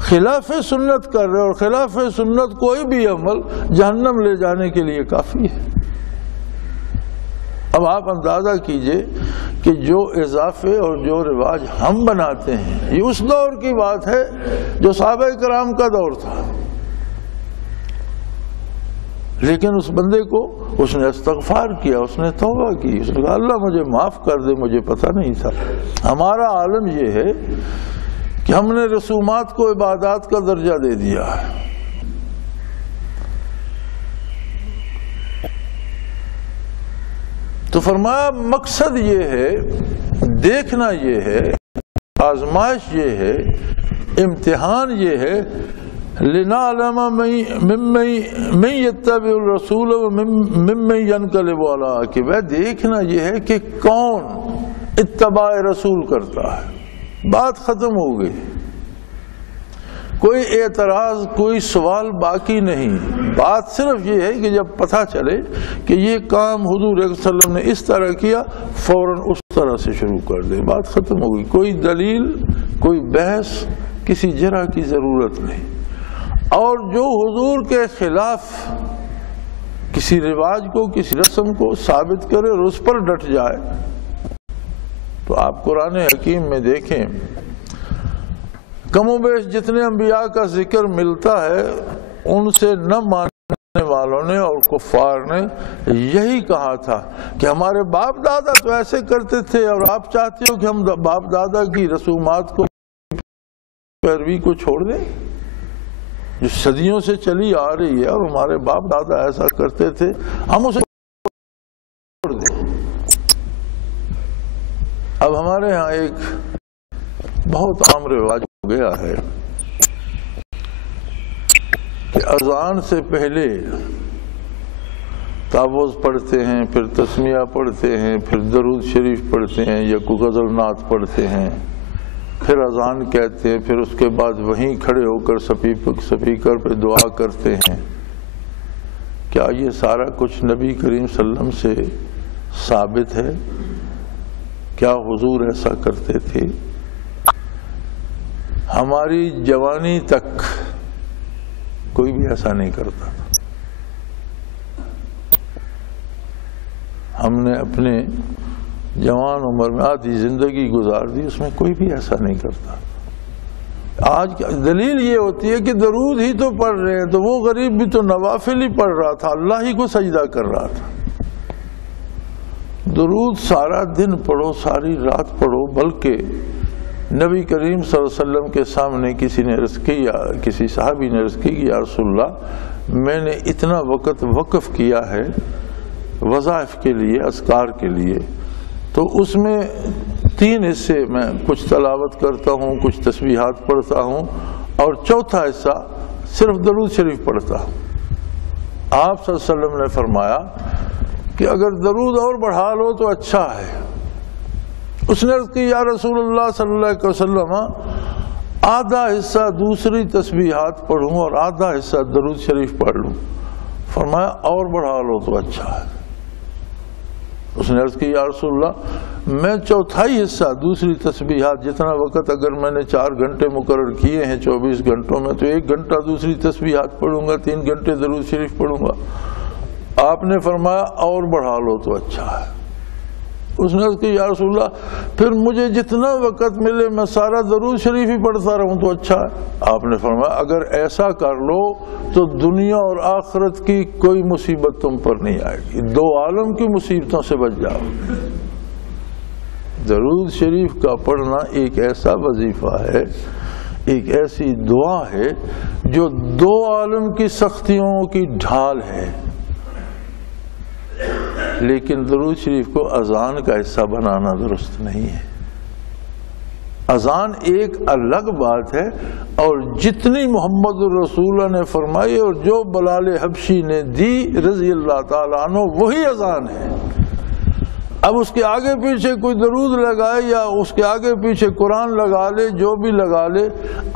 خلاف سنت کر رہے ہو، اور خلاف سنت کوئی بھی عمل جہنم لے جانے کے لیے کافی ہے۔ اب آپ اندازہ کیجئے کہ جو اضافے اور جو رواج ہم بناتے ہیں، یہ اس دور کی بات ہے جو صحابہ کرام کا دور تھا، لیکن اس بندے کو اس نے استغفار کیا، اس نے توبہ کی، اس نے کہا اللہ مجھے معاف کر دے، مجھے پتہ نہیں تھا۔ ہمارا عالم یہ ہے کہ ہم نے رسومات کو عبادات کا درجہ دے دیا ہے۔ تو فرمایا مقصد یہ ہے، دیکھنا یہ ہے، آزمائش یہ ہے، امتحان یہ ہے، لِنَعْلَمَ مَن يَتَّبِعُ الرَّسُولَ وَمِمَّن يَنْقَلِبُ عَلَىٰ عَقِبَیہِ، دیکھنا یہ ہے کہ کون اتباع رسول کرتا ہے۔ بات ختم ہو گئی، کوئی اعتراض، کوئی سوال باقی نہیں۔ بات صرف یہ ہے کہ جب پتہ چلے کہ یہ کام حضور صلی اللہ علیہ وسلم نے اس طرح کیا، فوراً اس طرح سے شروع کر دے، بات ختم ہو گئی۔ کوئی دلیل، کوئی بحث، کسی جرح کی ضرورت نہیں۔ اور جو حضور کے خلاف کسی رواج کو، کسی رسم کو ثابت کرے اور اس پر ڈٹ جائے، تو آپ قرآن حکیم میں دیکھیں، کم و بیش جتنے انبیاء کا ذکر ملتا ہے، ان سے نہ ماننے والوں نے اور کفار نے یہی کہا تھا کہ ہمارے باپ دادا تو ایسے کرتے تھے، اور آپ چاہتے ہو کہ ہم باپ دادا کی رسومات کو، پیروی کو چھوڑ دیں جو صدیوں سے چلی آ رہی ہے، اور ہمارے باپ دادا ایسا کرتے تھے، ہم اسے چھوڑ دیں۔ اب ہمارے ہاں ایک بہت عام رواج ہو گیا ہے کہ اذان سے پہلے تعوذ پڑھتے ہیں، پھر تسمیہ پڑھتے ہیں، پھر درود شریف پڑھتے ہیں، یا کوئی غزل نعت پڑھتے ہیں، پھر اذان کہتے ہیں، پھر اس کے بعد وہیں کھڑے ہو کر سپیکر پہ دعا کرتے ہیں۔ کیا یہ سارا کچھ نبی کریم صلی اللہ علیہ وسلم سے ثابت ہے؟ کیا حضور ایسا کرتے تھے؟ ہماری جوانی تک کوئی بھی ایسا نہیں کرتا تھا۔ ہم نے اپنے جوان عمر میں آدھی زندگی گزار دی، اس میں کوئی بھی ایسا نہیں کرتا۔ آج دلیل یہ ہوتی ہے کہ درود ہی تو پڑھ رہے ہیں، تو وہ غریب بھی تو نوافل ہی پڑھ رہا تھا، اللہ ہی کو سجدہ کر رہا تھا۔ درود سارا دن پڑھو، ساری رات پڑھو، بلکہ نبی کریم صلی اللہ علیہ وسلم کے سامنے کسی نے عرض کیا، کسی صحابی نے عرض کی کہ یا رسول اللہ، میں نے اتنا وقت وقف کیا ہے وظائف کے لیے، اذکار کے لیے، تو اس میں 3 حصے میں کچھ تلاوت کرتا ہوں، کچھ تسبیحات پڑھتا ہوں، اور چوتھا حصہ صرف درود شریف پڑھتا ہوں۔ آپ صلی اللہ علیہ وسلم نے فرمایا کہ اگر درود اور بڑھا لو تو اچھا ہے۔ اس نے عرض کی یا رسول اللہ صلی اللہ علیہ وسلم، آدھا حصہ دوسری تسبیحات پڑھوں اور آدھا حصہ درود شریف پڑھ لوں۔ فرمایا اور بڑھا لو تو اچھا ہے۔ اس نے عرض کی یا رسول اللہ، میں چوتھائی حصہ دوسری تسبیحات، جتنا وقت اگر میں نے 4 گھنٹے مقرر کیے ہیں 24 گھنٹوں میں، تو 1 گھنٹہ دوسری تسبیحات پڑھوں گا، 3 گھنٹے درود شریف پڑھوں گا۔ آپ نے فرمایا اور بڑھا لو تو اچھا ہے۔ اس نے عرض کی یا رسول اللہ، پھر مجھے جتنا وقت ملے میں سارا درود شریف ہی پڑھتا رہوں تو اچھا ہے۔ آپ نے فرمایا اگر ایسا کر لو تو دنیا اور آخرت کی کوئی مصیبت تم پر نہیں آئے گی، 2 عالم کی مصیبتوں سے بچ جاؤ۔ درود شریف کا پڑھنا ایک ایسا وظیفہ ہے، ایک ایسی دعا ہے جو 2 عالم کی سختیوں کی ڈھال ہے، لیکن درود شریف کو اذان کا حصہ بنانا درست نہیں ہے۔ اذان ایک الگ بات ہے، اور جتنی محمد الرسول نے فرمائی اور جو بلال حبشی نے دی رضی اللہ تعالیٰ عنہ، وہی اذان ہے۔ اب اس کے آگے پیچھے کوئی درود لگائے یا اس کے آگے پیچھے قرآن لگا لے، جو بھی لگا لے،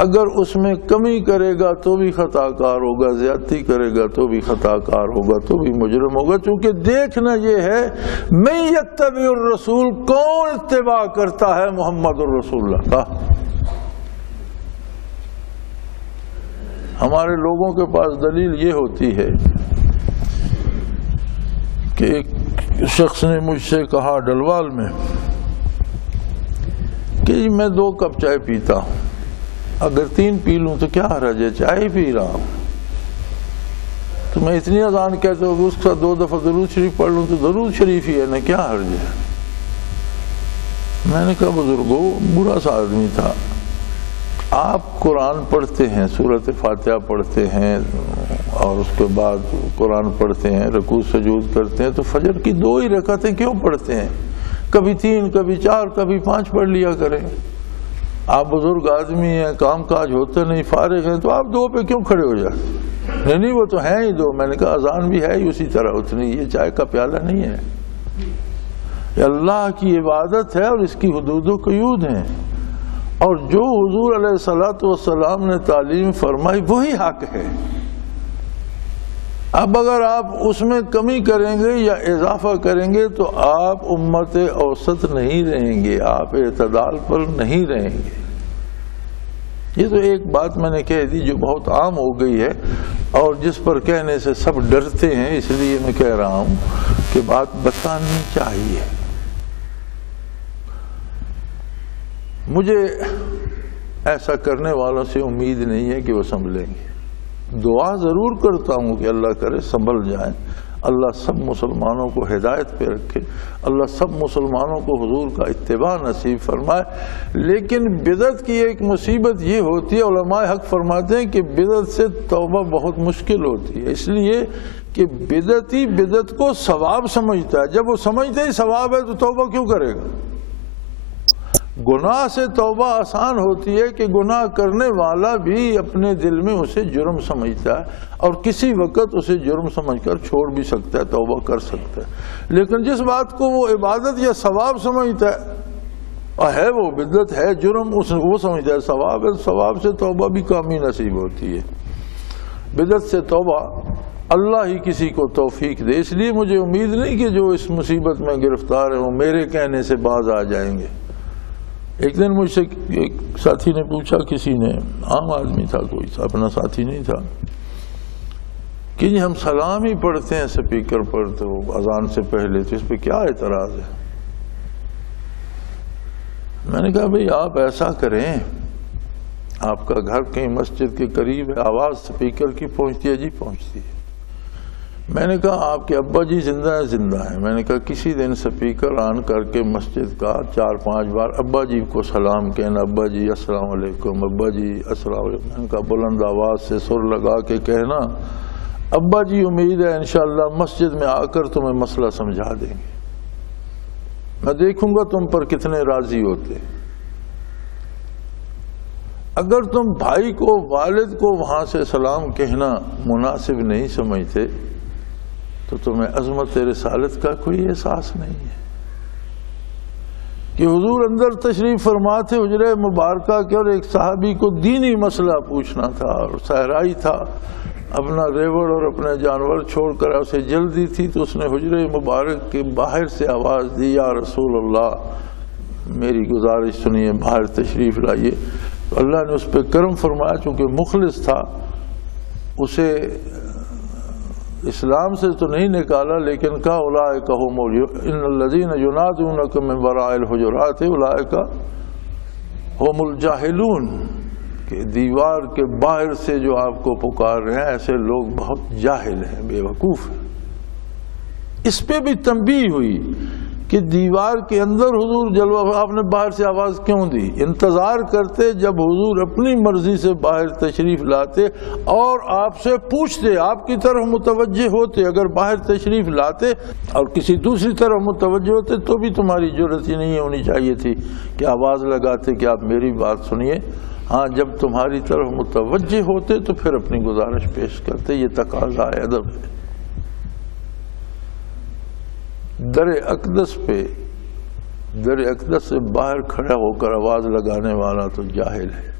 اگر اس میں کمی کرے گا تو بھی خطا کار ہوگا، زیادتی کرے گا تو بھی خطا کار ہوگا، تو بھی مجرم ہوگا. چونکہ دیکھنا یہ ہے من یتبع الرسول، کون اتباع کرتا ہے محمد الرسول اللہ کا. ہمارے لوگوں کے پاس دلیل یہ ہوتی ہے کہ ایک شخص نے مجھ سے کہا ڈلوال میں کہ میں 2 کپ چائے پیتا ہوں، اگر 3 پی لوں تو کیا حرج ہے، چائے پی رہا ہوں. تو میں اتنی اذان کہتا ہوں کہ اس کا 2 دفعہ درود شریف پڑھ لوں تو درود شریف ہی ہے نا، کیا حرج ہے. میں نے کہا بزرگو، برا سا آدمی تھا، آپ قرآن پڑھتے ہیں، سورۃ فاتحہ پڑھتے ہیں اور اس کے بعد قرآن پڑھتے ہیں، رکوع سجود کرتے ہیں، تو فجر کی 2 ہی رکعتیں کیوں پڑھتے ہیں؟ کبھی 3، کبھی 4، کبھی 5 پڑھ لیا کریں. آپ بزرگ آدمی ہیں، کام کاج ہوتے نہیں، فارغ ہیں، تو آپ 2 پہ کیوں کھڑے ہو جاتے؟ نہیں وہ تو ہیں ہی 2. میں نے کہا اذان بھی ہے ہی اسی طرح اتنی، یہ چائے کا پیالہ نہیں ہے. یہ اللہ کی عبادت ہے اور اس کی حدود و قیود ہیں، اور جو حضور علیہ الصلوۃ والسلام نے تعلیم فرمائی وہی حق ہے. اب اگر آپ اس میں کمی کریں گے یا اضافہ کریں گے تو آپ امت اوسط نہیں رہیں گے، آپ اعتدال پر نہیں رہیں گے. یہ تو ایک بات میں نے کہہ دی جو بہت عام ہو گئی ہے اور جس پر کہنے سے سب ڈرتے ہیں، اس لیے میں کہہ رہا ہوں کہ بات بتانی چاہیے. مجھے ایسا کرنے والوں سے امید نہیں ہے کہ وہ سنبھلیں گے. دعا ضرور کرتا ہوں کہ اللہ کرے سنبھل جائیں، اللہ سب مسلمانوں کو ہدایت پہ رکھے، اللہ سب مسلمانوں کو حضور کا اتباع نصیب فرمائے. لیکن بدعت کی ایک مصیبت یہ ہوتی ہے، علماء حق فرماتے ہیں کہ بدعت سے توبہ بہت مشکل ہوتی ہے، اس لیے کہ بدعتی بدعت کو ثواب سمجھتا ہے. جب وہ سمجھتا ہی ثواب ہے تو توبہ کیوں کرے گا؟ گناہ سے توبہ آسان ہوتی ہے کہ گناہ کرنے والا بھی اپنے دل میں اسے جرم سمجھتا ہے اور کسی وقت اسے جرم سمجھ کر چھوڑ بھی سکتا ہے، توبہ کر سکتا ہے. لیکن جس بات کو وہ عبادت یا ثواب سمجھتا ہے وہ بدعت ہے، جرم وہ سمجھتا ہے ثواب ہے، ثواب سے توبہ بھی کامی نصیب ہوتی ہے. بدعت سے توبہ اللہ ہی کسی کو توفیق دے. اس لیے مجھے امید نہیں کہ جو اس مصیبت میں گرفتار ہیں وہ میرے کہنے سے باز آ جائیں گے. ایک دن مجھ سے ایک ساتھی نے پوچھا، کسی نے، عام آدمی تھا، کوئی اپنا ساتھی نہیں تھا، کہ جی ہم سلام ہی پڑھتے ہیں سپیکر پر تو اذان سے پہلے، تو اس پہ کیا اعتراض ہے؟ میں نے کہا بھئی آپ ایسا کریں، آپ کا گھر کہیں مسجد کے قریب ہے، آواز سپیکر کی پہنچتی ہے؟ جی پہنچتی ہے. میں نے کہا آپ کے ابا جی زندہ ہیں؟ زندہ ہیں. میں نے کہا کسی دن سپیکر آن کر کے مسجد کا 4-5 بار ابا جی کو سلام کہنا، ابا جی السلام علیکم، ابا جی السلام علیکم. میں نے کہا بلند آواز سے سر لگا کے کہنا، ابا جی امید ہے انشاءاللہ مسجد میں آ کر تمہیں مسئلہ سمجھا دیں گے، میں دیکھوں گا تم پر کتنے راضی ہوتے. اگر تم بھائی کو، والد کو وہاں سے سلام کہنا مناسب نہیں سمجھتے تو تمہیں عظمت رسالت کا کوئی احساس نہیں ہے کہ حضور اندر تشریف فرما تھے حجرہ مبارکہ کے، اور ایک صحابی کو دینی مسئلہ پوچھنا تھا اور صحرائی تھا، اپنا ریوڑ اور اپنے جانور چھوڑ کر اسے جلدی تھی، تو اس نے حجرہ مبارک کے باہر سے آواز دی، یا رسول اللہ میری گزارش سنیے، باہر تشریف لائیے. اللہ نے اس پہ کرم فرمایا، چونکہ مخلص تھا، اسے اسلام سے تو نہیں نکالا، لیکن کہا اولئک هم ان الذین ینادونک من وراء الحجرات اولئک هم الجاہلون، کہ دیوار کے باہر سے جو آپ کو پکار رہے ہیں ایسے لوگ بہت جاہل ہیں، بے وقوف ہیں. اس پہ بھی تنبیہ ہوئی کہ دیوار کے اندر حضور جلوہ، آپ نے باہر سے آواز کیوں دی؟ انتظار کرتے جب حضور اپنی مرضی سے باہر تشریف لاتے اور آپ سے پوچھتے، آپ کی طرف متوجہ ہوتے. اگر باہر تشریف لاتے اور کسی دوسری طرف متوجہ ہوتے تو بھی تمہاری جرأت ہی نہیں ہونی چاہیے تھی کہ آواز لگاتے کہ آپ میری بات سنیے. ہاں جب تمہاری طرف متوجہ ہوتے تو پھر اپنی گزارش پیش کرتے. یہ تقاضا ادب ہے. در اقدس سے باہر کھڑا ہو کر آواز لگانے والا تو جاہل ہے،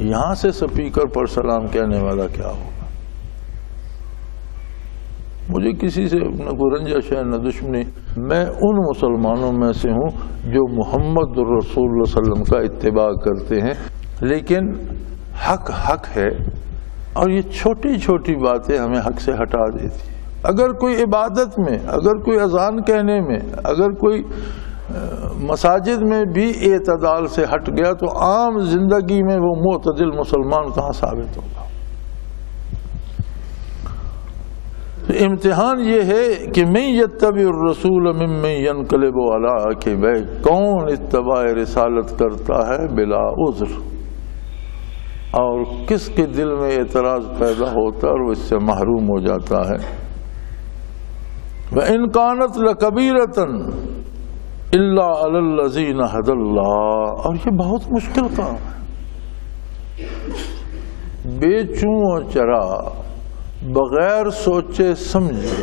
یہاں سے سپیکر پر سلام کہنے والا کیا ہوگا؟ مجھے کسی سے نہ کوئی رنجش ہے نہ دشمنی، میں ان مسلمانوں میں سے ہوں جو محمد الرسول اللہ صلی اللہ علیہ وسلم کا اتباع کرتے ہیں، لیکن حق ہے، اور یہ چھوٹی چھوٹی باتیں ہمیں حق سے ہٹا دیتی ہیں۔ اگر کوئی عبادت میں، اگر کوئی اذان کہنے میں، اگر کوئی مساجد میں بھی اعتدال سے ہٹ گیا تو عام زندگی میں وہ معتدل مسلمان کہاں ثابت ہوگا؟ امتحان یہ ہے کہ من یتبع الرسول ممن ینقلب علی عقبیہ، کون اتباع رسالت کرتا ہے بلا عذر، اور کس کے دل میں اعتراض پیدا ہوتا ہے اور وہ اس سے محروم ہو جاتا ہے۔ وَإِن كَانَتْ لَكَبِيرَةً إِلَّا عَلَى الَّذِينَ هَدَى اللَّهُ، اور یہ بہت مشکل کام ہے۔ بے چوں اور چرا، بغیر سوچے سمجھے،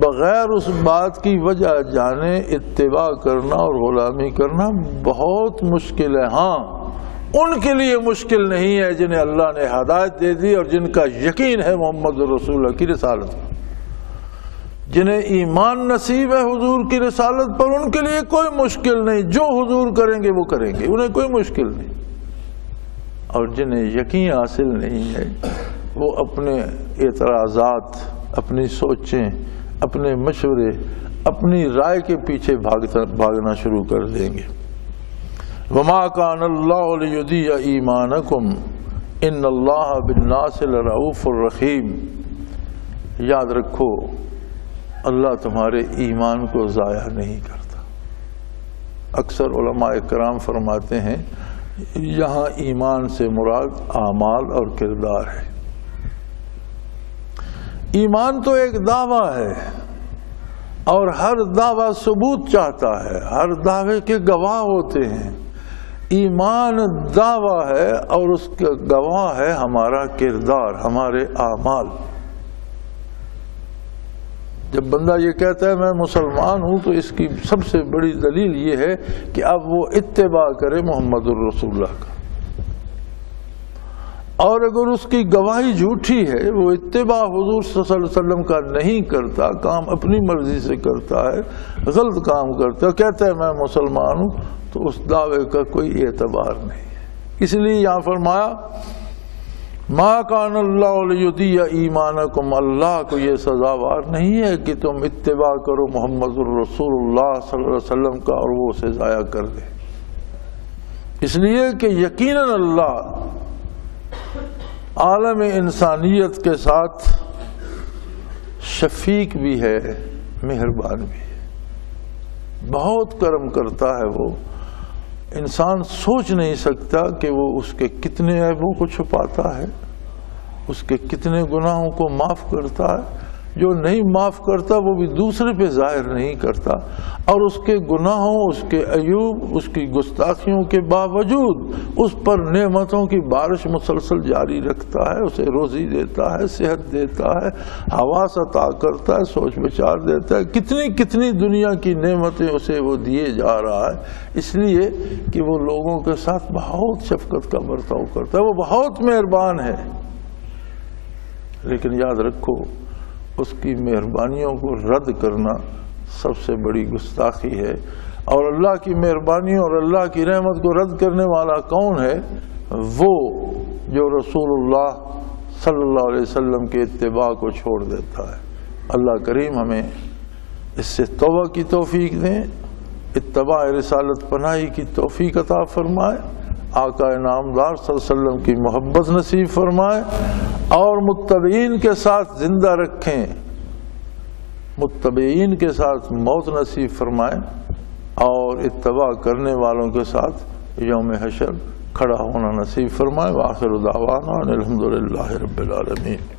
بغیر اس بات کی وجہ جانے اتباع کرنا اور غلامی کرنا بہت مشکل ہے۔ ہاں، ان کے لیے مشکل نہیں ہے جنہیں اللہ نے ہدایت دے دی اور جن کا یقین ہے محمد رسول اللہ کی رسالت پر، جنہیں ایمان نصیب ہے حضور کی رسالت پر، ان کے لیے کوئی مشکل نہیں، جو حضور کریں گے وہ کریں گے، انہیں کوئی مشکل نہیں۔ اور جنہیں یقین حاصل نہیں ہے وہ اپنے اعتراضات، اپنی سوچیں، اپنے مشورے، اپنی رائے کے پیچھے بھاگنا شروع کر دیں گے۔ وَمَا كَانَ اللَّهُ لِيُضِيعَ إِيمَانَكُمْ إِنَّ اللَّهَ بِالنَّاسِ لَرَءُوفٌ رَحِيمٌ، یاد رکھو اللہ تمہارے ایمان کو ضائع نہیں کرتا۔ اکثر علماء کرام فرماتے ہیں یہاں ایمان سے مراد اعمال اور کردار ہے۔ ایمان تو ایک دعویٰ ہے اور ہر دعویٰ ثبوت چاہتا ہے، ہر دعوے کے گواہ ہوتے ہیں۔ ایمان دعویٰ ہے اور اس کا گواہ ہے ہمارا کردار، ہمارے اعمال۔ جب بندہ یہ کہتا ہے میں مسلمان ہوں تو اس کی سب سے بڑی دلیل یہ ہے کہ اب وہ اتباع کرے محمد الرسول اللہ کا، اور اگر اس کی گواہی جھوٹی ہے، وہ اتباع حضور صلی اللہ علیہ وسلم کا نہیں کرتا، کام اپنی مرضی سے کرتا ہے، غلط کام کرتا ہے، کہتا ہے میں مسلمان ہوں، تو اس دعوے کا کوئی اعتبار نہیں ہے۔ اس لیے یہاں فرمایا مَا كَانَ اللَّهُ لِيُضِيعَ إِيمَانَكُمْ، اللہ کو یہ سزاوار نہیں ہے کہ تم اتباع کرو محمد الرسول اللہ صلی اللہ علیہ وسلم کا اور وہ اسے ضائع کر دے، اس لیے کہ یقیناً اللہ عالم انسانیت کے ساتھ شفیق بھی ہے، مہربان بھی ہے، بہت کرم کرتا ہے۔ وہ انسان سوچ نہیں سکتا کہ وہ اس کے کتنے عیبوں کو چھپاتا ہے، اس کے کتنے گناہوں کو معاف کرتا ہے، جو نہیں معاف کرتا وہ بھی دوسرے پہ ظاہر نہیں کرتا، اور اس کے گناہوں، اس کے عیوب، اس کی گستاخیوں کے باوجود اس پر نعمتوں کی بارش مسلسل جاری رکھتا ہے، اسے روزی دیتا ہے، صحت دیتا ہے، حواس عطا کرتا ہے، سوچ بچار دیتا ہے، کتنی کتنی دنیا کی نعمتیں اسے وہ دیے جا رہا ہے، اس لیے کہ وہ لوگوں کے ساتھ بہت شفقت کا برتاؤ کرتا ہے، وہ بہت مہربان ہے۔ لیکن یاد رکھو اس کی مہربانیوں کو رد کرنا سب سے بڑی گستاخی ہے، اور اللہ کی مہربانیوں اور اللہ کی رحمت کو رد کرنے والا کون ہے؟ وہ جو رسول اللہ صلی اللہ علیہ وسلم کے اتباع کو چھوڑ دیتا ہے۔ اللہ کریم ہمیں اس سے توبہ کی توفیق دیں، اتباع رسالت پناہی کی توفیق عطا فرمائے، آقا نامدار صلی اللہ علیہ وسلم کی محبت نصیب فرمائے، اور متبعین کے ساتھ زندہ رکھیں، متبعین کے ساتھ موت نصیب فرمائے، اور اتباع کرنے والوں کے ساتھ یوم حشر کھڑا ہونا نصیب فرمائے۔ وآخر دعوانا ان الحمدللہ رب العالمین۔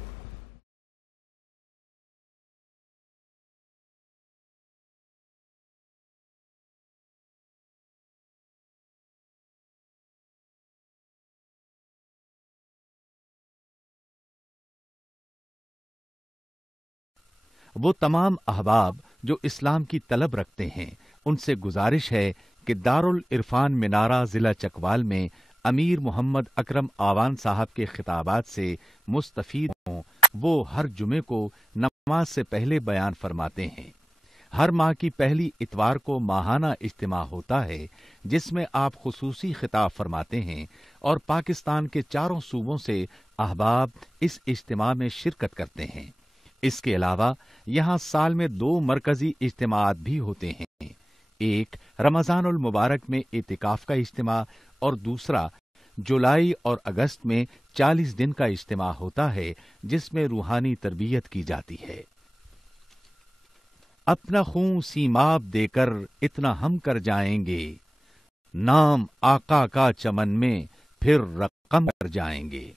وہ تمام احباب جو اسلام کی طلب رکھتے ہیں ان سے گزارش ہے کہ دارالعرفان منارہ ضلع چکوال میں امیر محمد اکرم آوان صاحب کے خطابات سے مستفید ہوں۔ وہ ہر جمعے کو نماز سے پہلے بیان فرماتے ہیں۔ ہر ماہ کی پہلی اتوار کو ماہانہ اجتماع ہوتا ہے جس میں آپ خصوصی خطاب فرماتے ہیں اور پاکستان کے چاروں صوبوں سے احباب اس اجتماع میں شرکت کرتے ہیں۔ اس کے علاوہ یہاں سال میں 2 مرکزی اجتماعات بھی ہوتے ہیں، ایک رمضان المبارک میں اعتکاف کا اجتماع اور دوسرا جولائی اور اگست میں 40 دن کا اجتماع ہوتا ہے جس میں روحانی تربیت کی جاتی ہے۔ اپنا خون سیماب دے کر اتنا ہم کر جائیں گے، نام آقا کا چمن میں پھر رقم کر جائیں گے۔